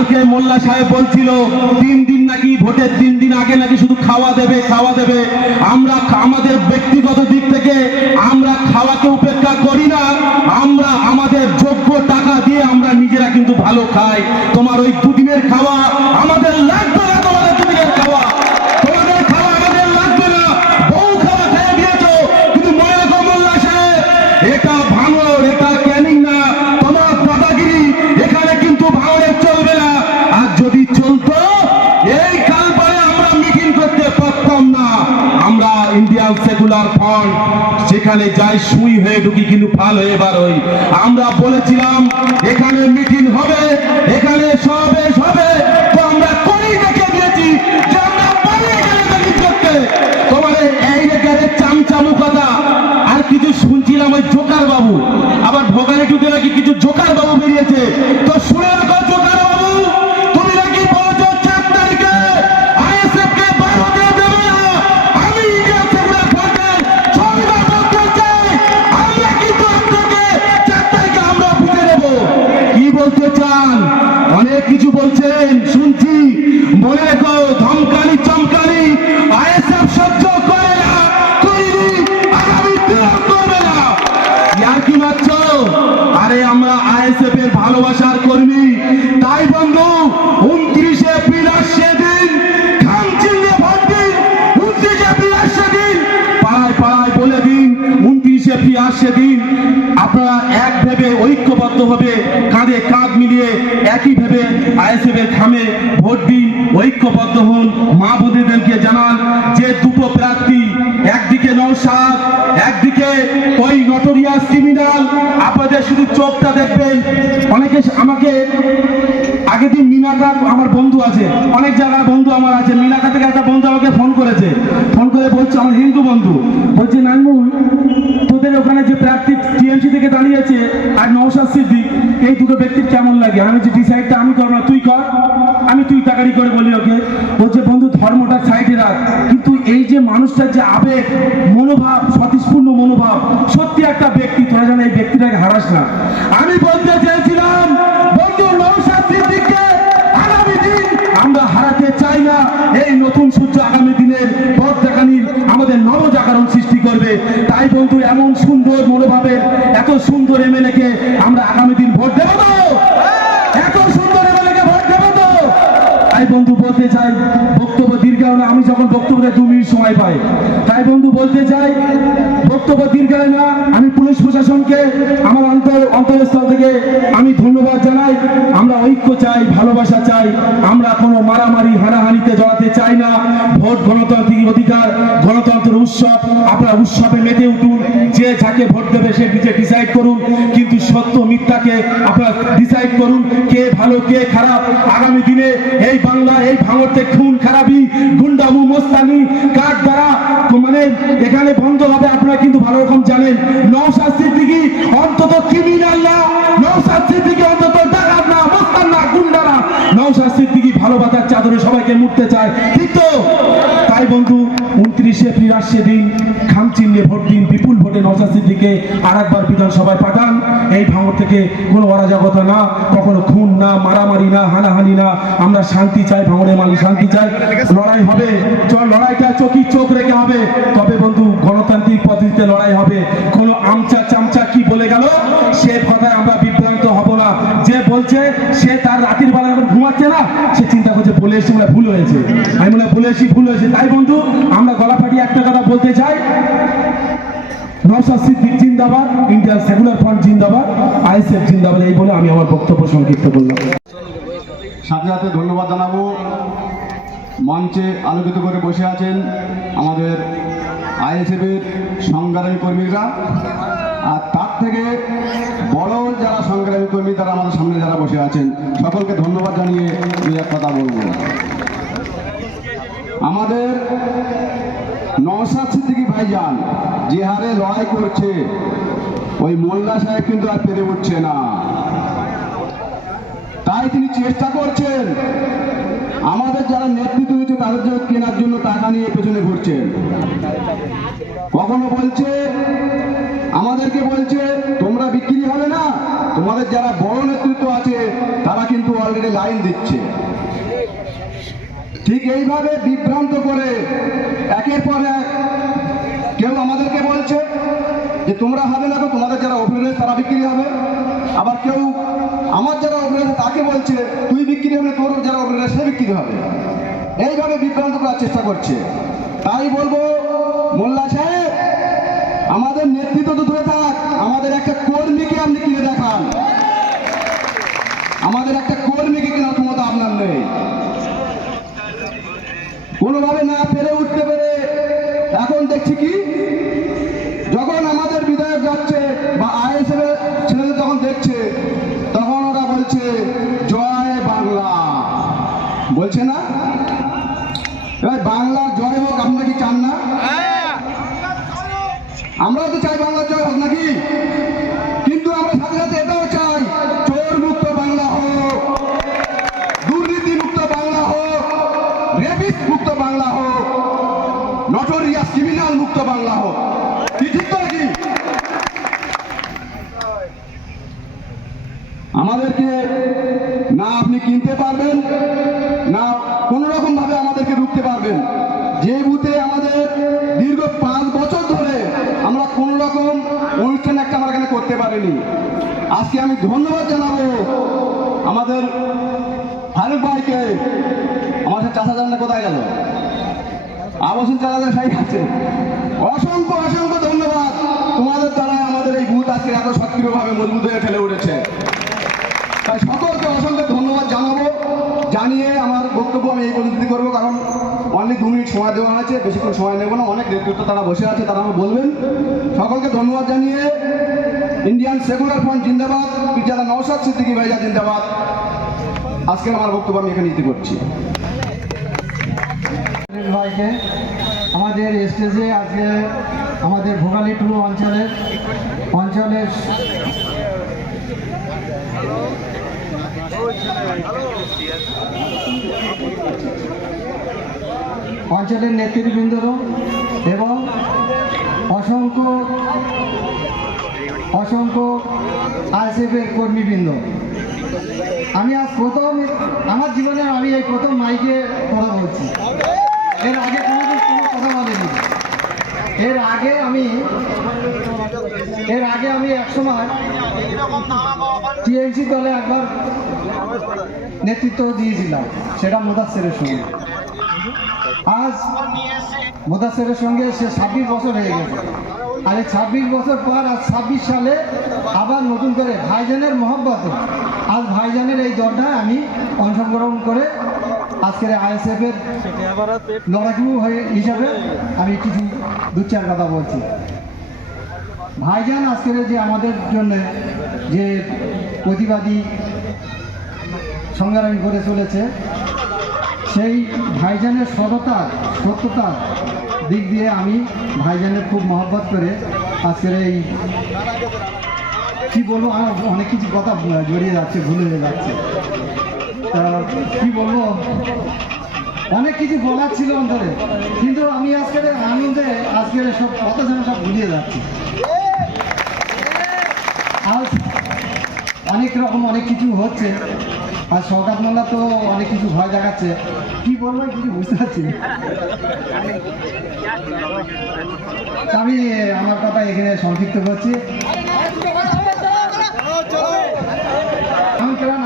কালকে মোল্লা সাহেব বলছিল 3 দিন নাকি ভোটের 3 দিন আগে নাকি শুধু খাওয়া দেবে। আমরা আমাদের ব্যক্তিগত দিক থেকে আমরা খাওয়াকে উপেক্ষা করি না, আমরা আমাদের যোগ্য টাকা দিয়ে আমরা নিজেরা কিন্তু ভালো খাই। তোমার ওই দুদিনের খাওয়া আমাদের লাগবে না, তোমাদের দুদিনের খাওয়া তোমাদের খাওয়া আমাদের লাগবে না। বহু খাওয়া খেয়ে দিয়েছো, কিন্তু মনে রাখো মোল্লা সাহেব, এটা ভাঙড়, এটা ক্যানিং না, তোমার দাদাগিরি এখানে কিন্তু ভাঙড়ে চলবে না। আর যদি চলতো এই কালপারে আমরা মিটিং করতে পারতাম না। আমরা ইন্ডিয়ান সেকুলার ফ্রন্ট যেখানে যাই সুই হয়ে ঢুকি কিন্তু ফাল হয়ে বার হই। আমরা বলেছিলাম এখানে মিটিং হবে, এখানে সমাবেশ হবে, তো আমরা করেই দেখে দিয়েছি যে আমরা পারি এখানে মিটিং করতে। তোমার এই রেখারে চামচামু কথা আর কিছু শুনছিলাম ওই জোকার বাবু, আবার ভোগালে টুতে নাকি কিছু জোকার বাবু বেরিয়েছে। তো শুনে রাখো জোকার বাবু, তুমি নাকি বলছো 4 তারিখে আইএসএফ কে 12 দিয়ে দেবে না। আমি ইন্ডিয়ান সেকুলার ফ্রন্টের সংবিধান বলতে চাই, আমরা কিন্তু আপনাকে 4 তারিখে আমরা বুঝে নেব। কি বলতে চান? অনেক কিছু বলছেন শুনছি। মনে রেখো, ধমকানি চমকানি আইএসএফ সহ্য করে না, করিনি, আগামী দিন করবে না। ইয়ার কি মাত্র? আরে আমরা আইএসএফ এর ভালোবাসার কর্মী। তাই বন্ধু, 29 এপ্রিল আসছে দিন, খামচিল্লে ভোট দিন। 29 এপ্রিল আসছে দিন, পাড়ায় পাড়ায় বলে দিন 29 এপ্রিল আসছে দিন। আপনারা এক ভেবে ঐক্যবদ্ধ হবে, কাঁধে কাঁধ মিলিয়ে একই ভেবে আইএসএফ এর খামে ভোট দিন, ঐক্যবদ্ধ হন। মা বোনেদেরকে জানান যে দুটো প্রার্থী, একদিকে নওশাদ, একদিকে ওই নটোরিয়াস ক্রিমিনাল। আপনাদের শুধু চোখটা দেখবেন। অনেকে আমাকে আগের দিন মিনাকা, আমার বন্ধু আছে, অনেক জায়গায় বন্ধু আমার আছে, মিনাকা থেকে একটা বন্ধু আমাকে ফোন করেছে। ফোন করে বলছে, আমার হিন্দু বন্ধু, বলছে নাইমুল, তোদের ওখানে যে প্রার্থী টিএমসি থেকে দাঁড়িয়েছে আর নওশাদ সিদ্দিক, এই দুটো ব্যক্তির কেমন লাগে? আমি যে ডিসাইডটা আমি করবো না, তুই কর। আমি তুই তাকারি করে বলি ওকে। বলছে বন্ধু, ধর্মটা সাইডে রাখ, কিন্তু এই যে মানুষটার যে আবেগ, মনোভাব, স্বতঃস্ফূর্ণ মনোভাব, সত্যি একটা ব্যক্তি, তোরা যেন এই ব্যক্তিটাকে হারাস না। আমি বলতে চেয়েছিলাম বন্ধু, নওশাদ সিদ্দিককে আগামী দিন আমরা হারাতে চাই না। এই নতুন সূর্য আগামী দিনের পথ দেখানির আমাদের নবজাগরণ সৃষ্টি করবে। তাই বন্ধু, এমন সুন্দর মনোভাবের এত সুন্দর এমএলএ কে আমরা আগামী দিন ভোট দেব তো? এত সুন্দর এমএলএ কে ভোট দেব তো? তাই বন্ধু বলতে চাই, বক্তব্য দীর্ঘায়ু না, আমি যখন বক্তব্যে 2 মিনিট সময় পাই। তাই বন্ধু বলতে চাই, বক্তব্য দীর্ঘায়ু না, আমি পুলিশ প্রশাসনকে আমার অন্তরস্থল থেকে আমি ধন্যবাদ জানাই। আমরা ঐক্য চাই, ভালোবাসা চাই, আমরা কোনো মারামারি হানাহানিতে জড়াতে চাই না। ভোট গণতান্ত্রিক অধিকার, গণতন্ত্রের উৎসব, আপনারা উৎসবে মেতে উঠুন। যে যাকে ভোট দেবে সে নিজে ডিসাইড করুন, কিন্তু সত্য মিথ্যাকে আপনারা ডিসাইড করুন, কে ভালো কে খারাপ। আগামী দিনে এই বাংলা, এই ভাঙড়তে খুন খারাপি, গুন্ডামু মোস্তানি কাঠ দ্বারা মানে এখানে বন্ধ হবে। আপনারা কিন্তু ভালো রকম জানেন, নওশাদ সিদ্দিকী অন্তত ক্রিমিনাল না, নওশাদ সিদ্দিকী অন্তত ডাকাত না, মোস্তান না, গুন্ডা না। নওশাদ সিদ্দিকী ভালোবাসার চাদরে সবাইকে মুড়তে চায়, ঠিক তো? তাই বন্ধু, 29 এপ্রিল আসছে দিন, খামচিল্লে ভোট দিন, বিপুল ভোটে নওশাদ সিদ্দিকীকে আরেকবার বিধানসভায় পাঠান। এই ভাঙড় থেকে কোনো অরাজকতা না, কখনো খুন না, মারামারি না, হানাহানি না। আমরা শান্তি চাই, ভাঙড়ের মানুষ শান্তি চাই। লড়াই হবে, লড়াইটা চোখে চোখ রেখে হবে। তবে বন্ধু, গণতান্ত্রিক পদ্ধতিতে লড়াই হবে। কোনো আমচা চামচা কি বলে গেল সে কথায় আমরা বিভ্রান্ত হব না। যে বলছে সে তার রাতের বেলা এখন ঘুমাচ্ছে না, সে চিন্তা করছে বলে এসে মনে ভুল হয়েছে, আমি মনে বলে এসে ভুল হয়েছে। তাই বন্ধু, আমরা গলা ফাটিয়ে একটা কথা বলতে চাই, নওশাদ সিদ্দিক জিন্দাবাদ, ইন্ডিয়ান সেকুলার ফ্রন্ট জিন্দাবাদ, আইএসএফ জিন্দাবাদ। এই বলে আমি আমার বক্তব্য সংক্ষিপ্ত করলাম। সাথে সাথে ধন্যবাদ জানাবো, মঞ্চে আলোকিত করে বসে আছেন আমাদের আইএসএফের সংগ্রামী কর্মীরা। আর তার থেকে বড় যারা সংগ্রামী কর্মী, তারা আমাদের সামনে যারা বসে আছেন, সকলকে ধন্যবাদ জানিয়ে দুই এক কথা বলবো। আমাদের নওশাদ সিদ্দিকী ভাইজান যে হারে লড়াই করছে, ওই মোল্লা সাহেব কিন্তু আর পেরে উঠছে না। তাই তিনি চেষ্টা করছেন, আমাদের যারা নেতৃত্ব হয়েছে তাদের জন্য কেনার জন্য টাকা নিয়ে পেছনে ঘুরছেন। কখনো বলছে, আমাদেরকে বলছে তোমরা বিক্রি হবে না, তোমাদের যারা বড় নেতৃত্ব আছে তারা কিন্তু কিন্তু অলরেডি লাইন দিচ্ছে। ঠিক এইভাবে বিভ্রান্ত করে একের পর এক কেউ আমাদেরকে বলছে যে তোমরা হবে না, তো তোমাদের যারা ওপরে রয়েছে তারা বিক্রি হবে। আবার কেউ আমার যারা ওপরে রয়েছে তাকে বলছে তুই বিক্রি হবে, তোর যারা ওপরে রয়েছে সে বিক্রি হবে। এইভাবে বিভ্রান্ত করার চেষ্টা করছে। তাই বলবো মোল্লা সাহেব, আমাদের নেতৃত্ব তো দূরে থাক, আমাদের একটা কর্মীকে আপনি কিনে দেখান। আমাদের একটা কর্মীকে কেনার ক্ষমতা আপনার নেই। কোনোভাবে না পেরে উঠতে পেরে এখন দেখছি কি, যখন আমাদের বিধায়ক যাচ্ছে বা আইএসএফ ছেলেদের যখন দেখছে তখন ওরা বলছে জয় বাংলা, বলছে না? এবার বাংলার জয় হোক, আপনারা কি চান না? আমরাও তো চাই বাংলার জয় হোক নাকি? কিন্তু আমরা সাথে সাথে এটাও চাই চোর মুক্ত বাংলা হোক, দুর্নীতি মুক্ত বাংলা হোক, রেপিস্ট মুক্ত বাংলা হোক, নটোরিয়াস ক্রিমিনাল মুক্ত বাংলা হোক। কি ঠিক তো নাকি? আমাদেরকে না আপনি কিনতে পারবেন, না কোন রকম ভাবে আমাদেরকে রুখতে পারবেন। যে বুথে আমাদের দীর্ঘ 5 বছর ধরে আমরা কোন রকম অনুষ্ঠান একটা আমরা এখানে করতে পারিনি। আজকে আমি ধন্যবাদ জানাবো আমাদের ফারুক ভাইকে। আমাদের চাষা জানা কোথায় গেল? আবাসন চালাতে সাই আছে। অসংখ্য অসংখ্য ধন্যবাদ, তোমাদের দ্বারা আমাদের এই বুথ আজকে এত সক্রিয়ভাবে মজবুত হয়ে ঠেলে উঠেছে। তাই সকলকে অসংখ্য ধন্যবাদ জানাবো। জানিয়ে আমার বক্তব্য আমি এই পরিস্থিতি করবো, কারণ অনেক 2 মিনিট সময় দেওয়া আছে, বেশিক্ষণ সময় নেব না। অনেক নেতৃত্ব তারা বসে আছে, তারা আমার বলবেন। সকলকে ধন্যবাদ জানিয়ে ইন্ডিয়ান সেকুলার ফ্রন্ট জিন্দাবাদ, পিজাদা নওশাদ সিদ্দিকী ভাইজা জিন্দাবাদ। আজকের আমার বক্তব্য আমি এখানে ইতি করছি। ভাইকে আমাদের স্টেজে আজকে আমাদের ভোগালী টু অঞ্চলের নেতৃবৃন্দ এবং অসংখ্য আইএসএফের কর্মীবৃন্দ, আমি আজ প্রথম আমার জীবনে আমি এই প্রথম মাইকে কথা বলছি। এর আগে কোনোদিন কোনো কথা বলিনি। এর আগে আমি একসময় টিএমসি দলে একবার নেতৃত্ব দিয়েছিলাম, সেটা মুদাসসিরের সঙ্গে। আজ মুদাসসিরের সঙ্গে সে 26 বছর হয়ে গেছে। আর এই 26 বছর পর আজ 26 সালে আবার নতুন করে ভাইজানের মহব্বত, আজ ভাইজানের এই দলটায় আমি অংশগ্রহণ করে আজকের আইএসএফের লড়াকু হিসাবে আমি কিছু 2-4 কথা বলছি। ভাইজান আজকের যে আমাদের জন্য যে প্রতিবাদী সংগ্রামী করে চলেছে, সেই ভাইজানের সত্যতার দিক দিয়ে আমি ভাইজানের খুব মহব্বত করে আজকের এই কি বলবো, আমার অনেক কিছু কথা জড়িয়ে যাচ্ছে, ভুলে যাচ্ছে। তা কি বলবো, অনেক কিছু বলার ছিল অন্তরে, কিন্তু আমি আজকের আনন্দে আজকের সব কথা যেন সব ভুলিয়ে যাচ্ছি। আজ অনেক রকম অনেক কিছু হচ্ছে। আর শওকত মোল্লা তো অনেক কিছু ভয় দেখাচ্ছে, কি বলবো কিছু বুঝতে পারছি না। আমি আমার কথা এখানে সংক্ষিপ্ত করছি।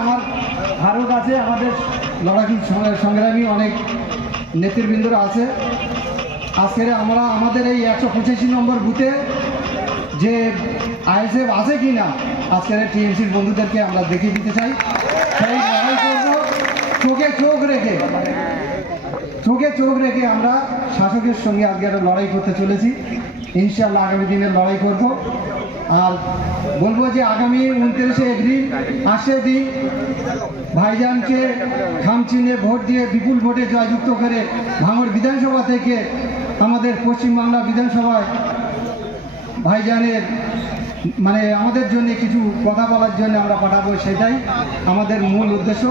আমার ফারুক আছে, আমাদের লড়াকু সংগ্রামী অনেক নেতৃবৃন্দরা আছে। আজকের আমরা আমাদের এই 185 নম্বর বুথে যে আইএসএফ আছে কি না, আজকের টিএমসির বন্ধুদেরকে আমরা দেখিয়ে দিতে চাই। সেই লড়াই করব চোখে চোখ রেখে আমরা শাসকের সঙ্গে আজকে একটা লড়াই করতে চলেছি। ইনশাআল্লাহ আগামী দিনে লড়াই করব। আর বলবো যে আগামী 29শে এপ্রিল আসে দিন ভাইজানকে খামচিনে ভোট দিয়ে বিপুল ভোটে জয়যুক্ত করে ভাঙড় বিধানসভা থেকে আমাদের পশ্চিমবাংলা বিধানসভায় ভাইজানের মানে আমাদের জন্য কিছু কথা বলার জন্য আমরা পাঠাবো, সেটাই আমাদের মূল উদ্দেশ্য।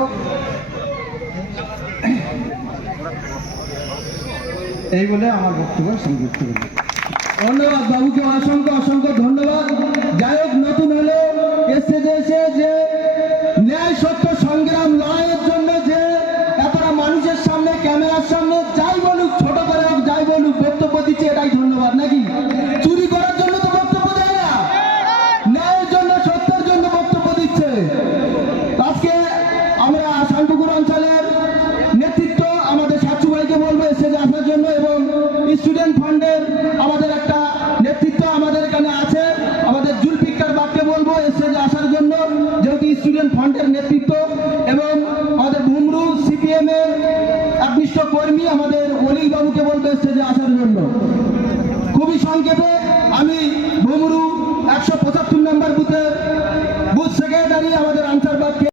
এই বলে আমার বক্তব্য সংযুক্ত করি। ধন্যবাদ বাবুকে, অসংখ্য ধন্যবাদ। যাই হোক, নতুন হলে এসে যে ন্যায় সত্য সংগ্রাম আকৃষ্ট কর্মী আমাদের অনিল বাবুকে বলতে এসছে যে আসার জন্য। খুবই সংক্ষেপে আমি ভুমরু 175 নম্বর বুথের বুথ সেক্রেটারি আমাদের আনসারবাদকে